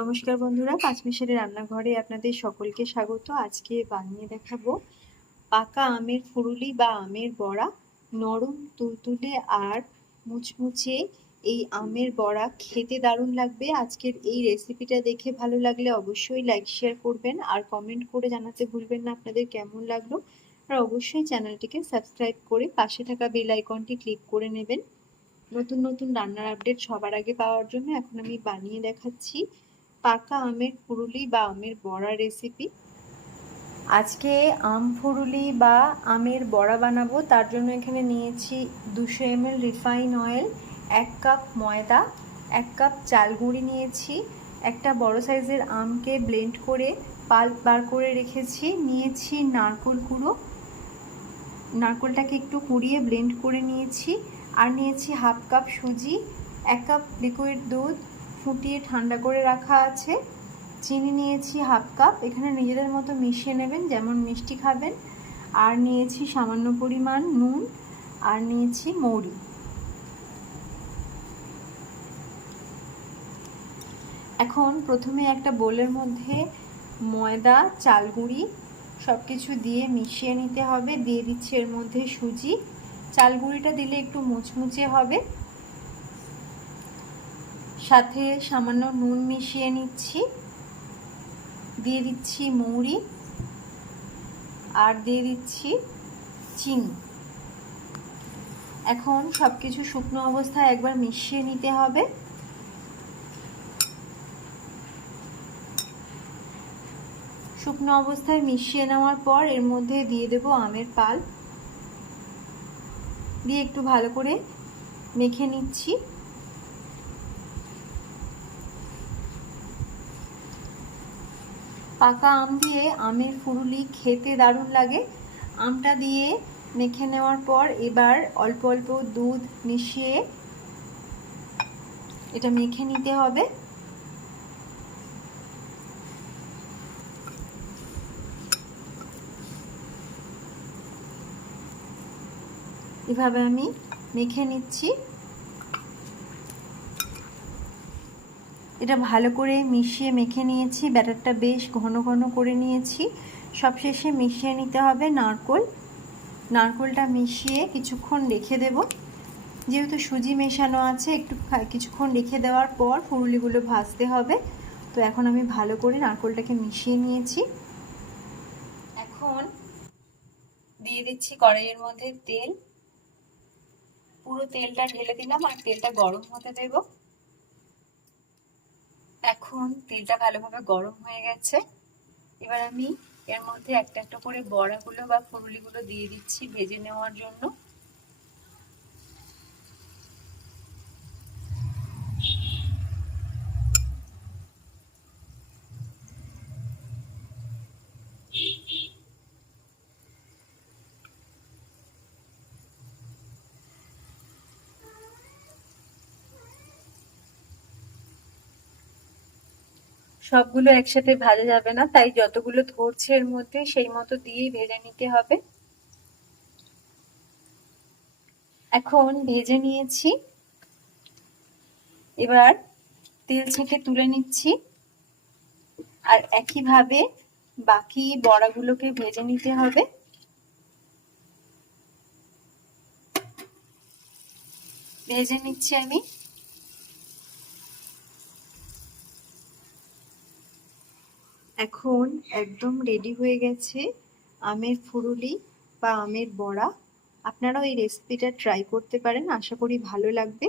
নমস্কার বন্ধুরা, পাঁচমিশালি রান্নাঘরে আপনাদের সকলকে স্বাগত। আজকে বানিয়ে দেখাবো পাকা আমের ফুরুলি বা আমের বড়া, নরম তুলতুলে আর মুচমুচে এই আমের বড়া খেতে দারুণ লাগবে। আজকের এই রেসিপিটা দেখে ভালো লাগলে অবশ্যই লাইক শেয়ার করবেন আর কমেন্ট করে জানাতে ভুলবেন না আপনাদের কেমন লাগল। আর অবশ্যই চ্যানেলটিকে সাবস্ক্রাইব করে পাশে থাকা বেল আইকনটি ক্লিক করে নেবেন। নতুন নতুন রান্নার আপডেট সবার আগে পাওয়ার জন্য এখন আমি বানিয়ে দেখাচ্ছি। পাকা আমের ফুরুলি বা আমের বড়া রেসিপি আজকে আম ফুরুলি বা আমের বড়া বানাবো। তার জন্য এখানে নিয়েছি দুশো এমএল রিফাইন অয়েল, এক কাপ ময়দা, এক কাপ চাল গুঁড়ি নিয়েছি, একটা বড় সাইজের আমকে ব্লেন্ড করে পাল্প বার করে রেখেছি। নিয়েছি নারকোল কুড়ো নারকোলটাকে একটু কুড়িয়ে ব্লেন্ড করে নিয়েছি। আর নিয়েছি হাফ কাপ সুজি, এক কাপ লিকুইড দুধ ফুটিয়ে ঠান্ডা করে রাখা আছে। চিনি নিয়েছি হাফ কাপ। এখানে নিজেদের মতো মিশিয়ে নেবেন, যেমন মিষ্টি খাবেন। আর নিয়েছি সামান্য পরিমাণ নুন, আর নিয়েছি মৌরি। এখন প্রথমে একটা বোলের মধ্যে ময়দা, চালগুড়ি সব কিছু দিয়ে মিশিয়ে নিতে হবে। দিয়ে দিচ্ছি এর মধ্যে সুজি। চালগুড়িটা দিলে একটু মুচমুচে হবে। সাথে সামান্য নুন মিশিয়ে নিচ্ছি। দিয়ে দিচ্ছি মৌরি। আর দিয়ে দিচ্ছি চিনি। এখন সব কিছু শুকনো অবস্থায় একবার মিশিয়ে নিতে হবে। শুকনো অবস্থায় মিশিয়ে নেওয়ার পর এর মধ্যে দিয়ে দেব আমের পাল। দিয়ে একটু ভালো করে মেখে নিচ্ছি। পাকা আম দিয়ে আমের ফুরুলি খেতে দারুণ লাগে। আমটা দিয়ে মেখে নেওয়ার পর এবার অল্প অল্প দুধ মিশিয়ে এটা মেখে নিতে হবে। এভাবে আমি মেখে নিচ্ছি। এটা ভালো করে মিশিয়ে মেখে নিয়েছি, ব্যাটারটা বেশ ঘন ঘন করে নিয়েছি। সবশেষে মিশিয়ে নিতে হবে নারকোল। নারকোলটা মিশিয়ে কিছুক্ষণ রেখে দেব। যেহেতু সুজি মেশানো আছে, একটু কিছুক্ষণ রেখে দেওয়ার পর ফুরুলিগুলো ভাজতে হবে। তো এখন আমি ভালো করে নারকোলটাকে মিশিয়ে নিয়েছি। এখন দিয়ে দিচ্ছি কড়াইয়ের মধ্যে তেল। পুরো তেলটা ঢেলে দিলাম আর তেলটা গরম হতে দেব। এখন তেলটা ভালোভাবে গরম হয়ে গেছে। এবার আমি এর মধ্যে একটা একটা করে বড়াগুলো বা ফুরুলিগুলো দিয়ে দিচ্ছি ভেজে নেওয়ার জন্য। সবগুলো একসাথে ভাজা যাবে না, তাই যতগুলো ধরছে এর মধ্যে সেই মতো দিয়েই ভেজে নিতে হবে। এখন ভেজে নিয়েছি। এবার তেল ছেঁকে তুলে নিচ্ছি। আর একইভাবে বাকি বড়াগুলোকে ভেজে নিতে হবে। ভেজে নিচ্ছি আমি। এখন একদম রেডি হয়ে গেছে আমের ফুরুলি বা আমের বড়া। আপনারাও এই রেসিপিটা ট্রাই করতে পারেন, আশা করি ভালো লাগবে।